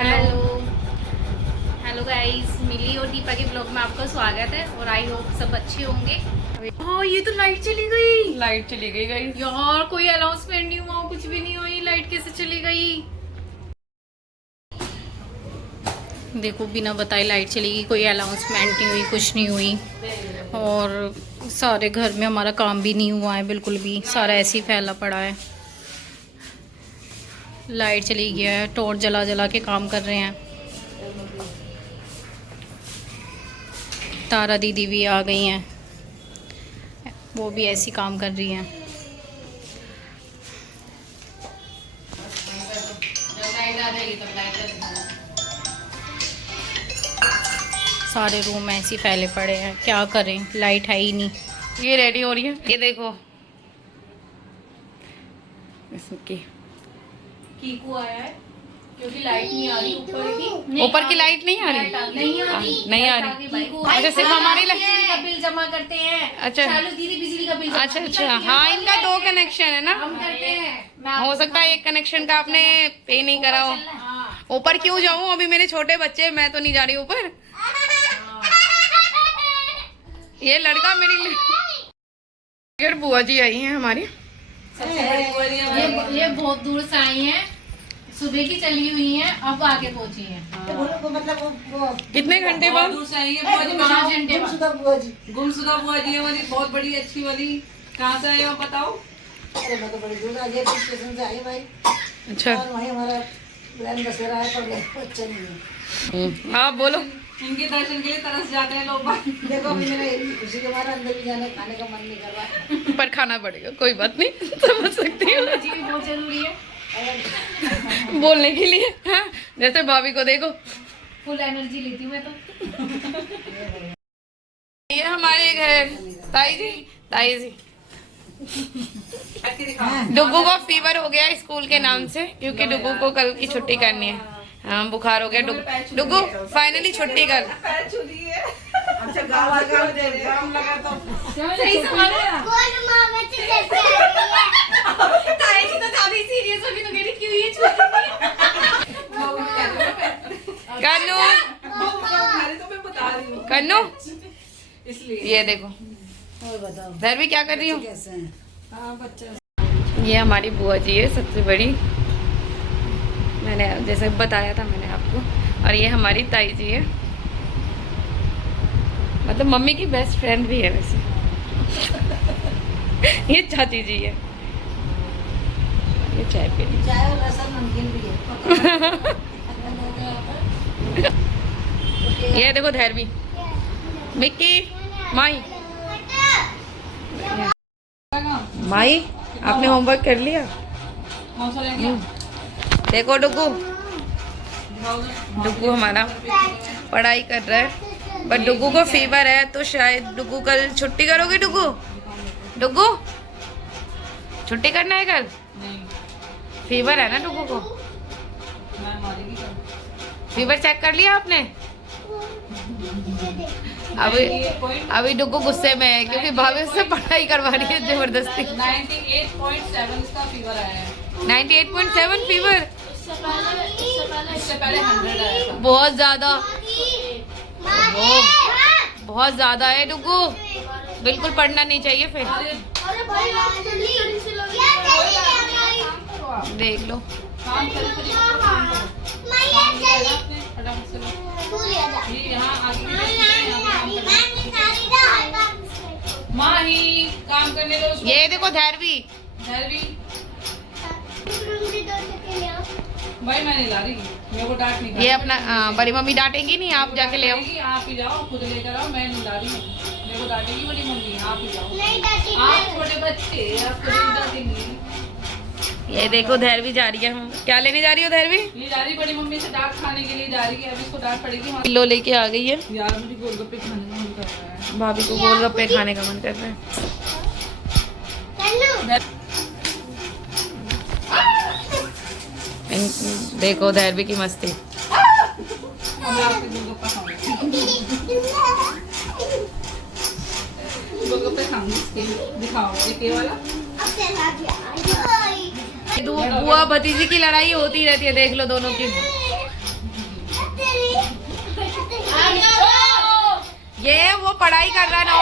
Hello guys, मिली और दीपा के blog में आपका स्वागत है और आई होप सब अच्छे होंगे। हाँ, ये तो लाइट चली गई। यार कोई अनाउंसमेंट नहीं हुआ, कुछ भी नहीं हुई, लाइट कैसे चली गई? देखो, बिना बताए लाइट चली गई, कोई अनाउंसमेंट नहीं हुई, कुछ नहीं हुई। और सारे घर में हमारा काम भी नहीं हुआ है बिल्कुल भी, सारा ऐसे ही फैला पड़ा है। लाइट चली गया है, टॉर्च जला जला के काम कर रहे हैं। तारा दीदी भी आ गई हैं, वो भी ऐसी काम कर रही हैं। सारे रूम में ऐसे फैले पड़े हैं, क्या करें, लाइट है ही नहीं। ये रेडी हो रही है, ये देखो इसकी कीकू आया है क्योंकि लाइट नहीं आ रही ऊपर की लाइट नहीं आ रही। अच्छा, सिर्फ हमारी बिजली का बिल जमा करते हैं। अच्छा, दीदी बिजली का बिल। अच्छा, हाँ, इनका 2 कनेक्शन है ना, हम करते हैं। हो सकता है एक कनेक्शन का आपने पे नहीं करा हो। ऊपर क्यों जाऊँ, अभी मेरे छोटे बच्चे, मैं तो नहीं जा रही ऊपर। ये लड़का मेरी बुआ जी आई हैं हमारी। ये बहुत दूर से आई हैं, सुबह की चली हुई हैं, अब आके पहुंची हैं। मतलब कितने घंटे बाद? 5 घंटे। गुमशुदा बुआ जी हमारी बहुत बड़ी अच्छी वाली। कहाँ से आई हो बताओ? अरे मैं तो बड़ी दूर आ गई, स्टेशन से आई भाई। अच्छा, और वहीं हमारा प्लान बसेरा है, पर अच्छा नहीं है। आप बोलो। इनके दर्शन के लिए तरस जाते हैं लोग। देखो अभी मेरा खुशी के मारे अंदर भी जाने खाने का मन नहीं कर रहा, पर खाना पड़ेगा, कोई बात नहीं, समझ सकती हूँ। जी भी बहुत जरूरी है बोलने के लिए। हाँ, जैसे भाभी को देखो, फुल एनर्जी लेती हूँ मैं तो। ये हमारे घर ताई जी डुगू को फीवर हो गया स्कूल के नाम से, क्योंकि डुगू को कल की छुट्टी करनी है। हाँ, बुखार हो गया। डुगू फाइनली छुट्टी कर। अच्छा, गरम लगा तो सही सवाल है। ताई जी तो काफी सीरियस हो गई, तो कह रही क्यों ये छुट्टी? कन्नू इसलिए ये देखो, बताओ धरवी क्या कर रही हूँ? कैसे हैं? ये हमारी बुआ जी है, सबसे बड़ी, मैंने जैसे बताया था मैंने आपको। और ये हमारी ताई जी है, मतलब मम्मी की बेस्ट फ्रेंड भी है वैसे। ये चाची जी है, ये चाय पी रही। चाय और लहसुन नमकीन भी है। ये देखो धैर्वी, मिक्की, माई। माई, आपने होमवर्क कर लिया? देखो डुगू हमारा पढ़ाई कर रहा है, बट डुगू को फीवर है, तो शायद डुगू कल छुट्टी करोगे। डुगू छुट्टी करना है कल? फीवर है ना डुगू को? फीवर चेक कर लिया आपने? अभी डुगू गुस्से में है क्योंकि भाभी उससे पढ़ाई करवा रही है जबरदस्ती। 98.7 का फीवर आया है। 98.7 फीवर, इससे पहले 100 आया था। बहुत ज्यादा, बहुत ज्यादा है डुगू, बिल्कुल पढ़ना नहीं चाहिए फिर। देख लो, माँ ही काम करने दो। ये देखो धैर्वी भाई मैं नहीं ला रही, मेरे को डांट नहीं। ये अपना बड़ी मम्मी डांटेंगी नहीं, आप जाके ले आओ। आप ही जाओ, खुद लेकर आओ, मैं नहीं ला रही। मेरे को डांटेगी बड़ी मम्मी, आप ही जाओ। आप छोटे बच्चे, आपको नहीं डांटेंगी। ये देखो धैर्वी जा रही है। हम क्या लेने जा रही हो धैर्वी? ये जा रही बड़ी मम्मी से डांट खाने के लिए जा रही है, अभी इसको डांट पड़ेगी। किलो लेके आ गई है। यार मुझे गोलगप्पे खाने का मन कर रहा है। भाभी को गोलगप्पे खाने का मन कर रहा है। देखो धैर्वी की मस्ती। गोलगप्पे खाऊंगी, दिखाओ ये वाला। बुआ भतीजी की लड़ाई होती रहती है, देख लो दोनों की। ये वो पढ़ाई कर रहा ना।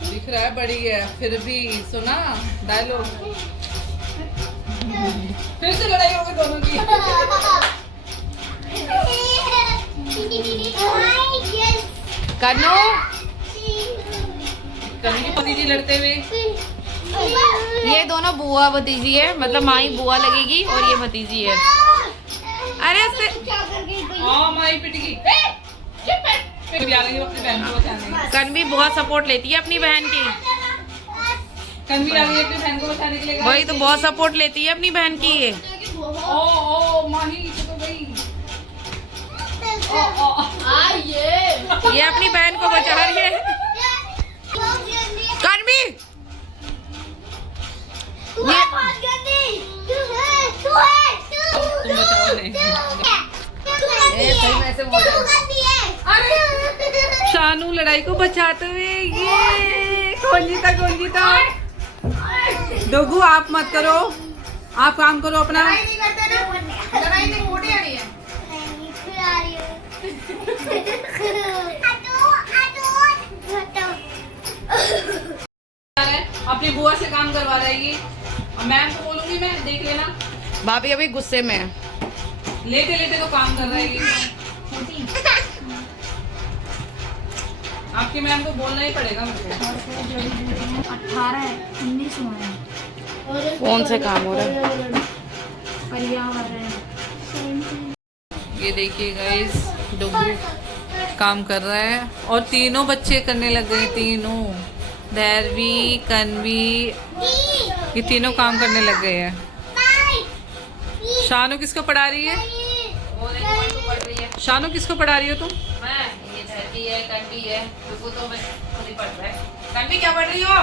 दिख रहा है बड़ी है फिर भी सुना डायलॉग। फिर से लड़ाई हो गई दोनों की। कन्नू कभी भतीजी लड़ते हुए। ये दोनों बुआ भतीजी है, मतलब माई बुआ लगेगी और ये भतीजी है। अरे उससे हाँ माई पिटगी। फिर भी आ गई अपनी बहन को बचाने। कन्वी बहुत सपोर्ट लेती है अपनी बहन की। कन्वी आ गई अपनी बहन को बचाने के लिए। वही तो बहुत सपोर्ट लेती है अपनी बहन की ये। ओ माही तो गई। ये अपनी बहन को बचा रही है। कन्वी तुम बचाओ नहीं। शानू लड़ाई को बचाते हुए ये कौन जीता। डोगू आप मत करो, आप काम करो अपना। अपनी बुआ से काम करवा रहा है ये। मैम को बोलूंगी मैं, देख लेना। भाभी अभी गुस्से में है। लेटे लेटे तो काम कर रहा है ये। आपकी मैम को बोलना ही पड़ेगा मुझे। 18 19 हुआ है। फोन से काम हो रहा है। पर्यावरण ये देखिए गाइस, डुगू काम कर रहा है और तीनों बच्चे करने लग गए। तीनों धैर्वी कन्वी ये तीनों काम करने लग गए हैं। शानू किसको पढ़ा रही है? शानू किसको पढ़ा रही हो तुम? कन्वी क्या पढ़ रही हो?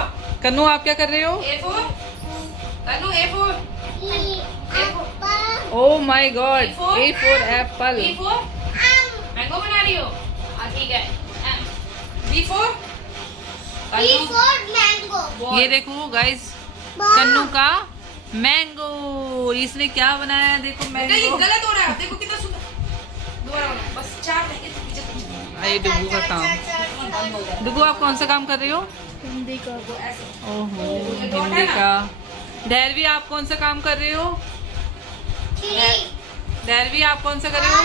कन्नू आप क्या कर रहे हो? कन्नू A4 oh my God, A4 Apple. Mango बना रही हो? ठीक है। B4 ये देखो गाइस, कन्नू का मैंगो। इसने क्या बनाया है? देखो मैंगो। गलत हो रहा है, देखो कितना सुंदर। दोबारा बनाओ, बस 4 रह गए। ये डुगू का काम। डुगू आप कौन सा काम कर रही हो? हिंदी का ओहो हिंदी का। धैर्वी आप कौन सा काम कर रहे हो? धैर्वी आप कौन सा कर रहे हो?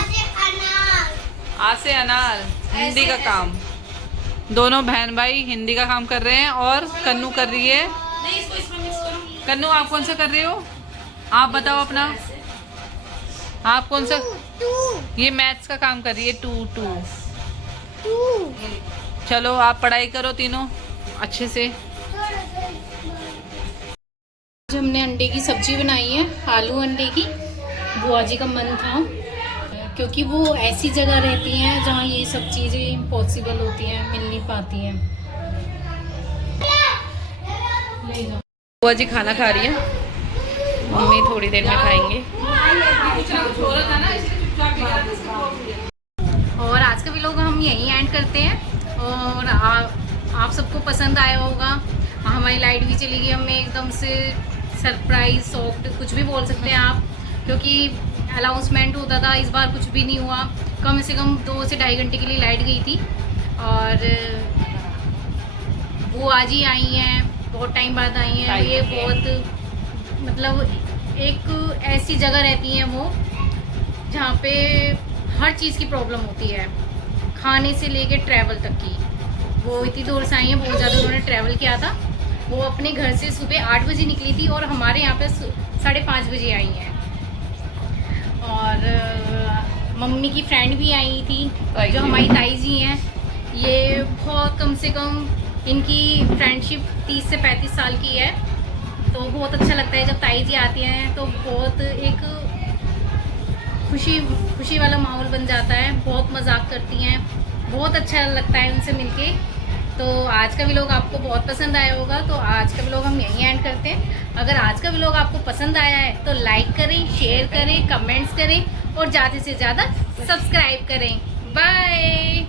आ से अनार, हिंदी का काम। दोनों बहन भाई हिंदी का काम कर रहे हैं और कन्नू कर रही है। नहीं, इसको इसमें मिक्स करो। कन्नू आप कौन सा कर रहे हो? आप बताओ अपना। आप कौन सा? ये मैथ्स का काम कर रही है। 2 चलो आप पढ़ाई करो तीनों अच्छे से। आज हमने अंडे की सब्जी बनाई है, आलू अंडे की। बुआ जी का मन था, क्योंकि वो ऐसी जगह रहती हैं जहाँ ये सब चीज़ें इम्पॉसिबल होती हैं, मिल नहीं पाती हैं। बुआ जी खाना खा रही है, मम्मी थोड़ी देर में खाएंगे। और आज का व्लॉग हम यहीं एंड करते हैं। और आप सबको पसंद आया होगा। हमारी लाइट भी चली गई, हमें एकदम से सरप्राइज शॉक्ड कुछ भी बोल सकते हैं आप, क्योंकि अनाउंसमेंट होता था, इस बार कुछ भी नहीं हुआ। कम से कम 2 से ढाई घंटे के लिए लाइट गई थी। और वो आज ही आई हैं, बहुत टाइम बाद आई हैं। ये बहुत मतलब एक ऐसी जगह रहती हैं वो जहाँ पे हर चीज़ की प्रॉब्लम होती है, खाने से लेके ट्रैवल तक की। वो इतनी दूर से आई हैं, बहुत ज़्यादा उन्होंने ट्रैवल किया था। वो अपने घर से सुबह 8 बजे निकली थी और हमारे यहाँ पे 5:30 बजे आई हैं। और मम्मी की फ्रेंड भी आई थी जो हमारी ताई जी हैं। ये बहुत कम से कम इनकी फ्रेंडशिप 30 से 35 साल की है। तो बहुत अच्छा लगता है जब ताई जी आती हैं, तो बहुत एक खुशी वाला माहौल बन जाता है। बहुत मजाक करती हैं, बहुत अच्छा लगता है उनसे मिलके। तो आज का व्लॉग आपको बहुत पसंद आया होगा, तो आज का व्लॉग हम यहीं एंड करते हैं। अगर आज का व्लॉग आपको पसंद आया है तो लाइक करें, शेयर करें, कमेंट्स करें और ज़्यादा से ज़्यादा सब्सक्राइब करें। बाय।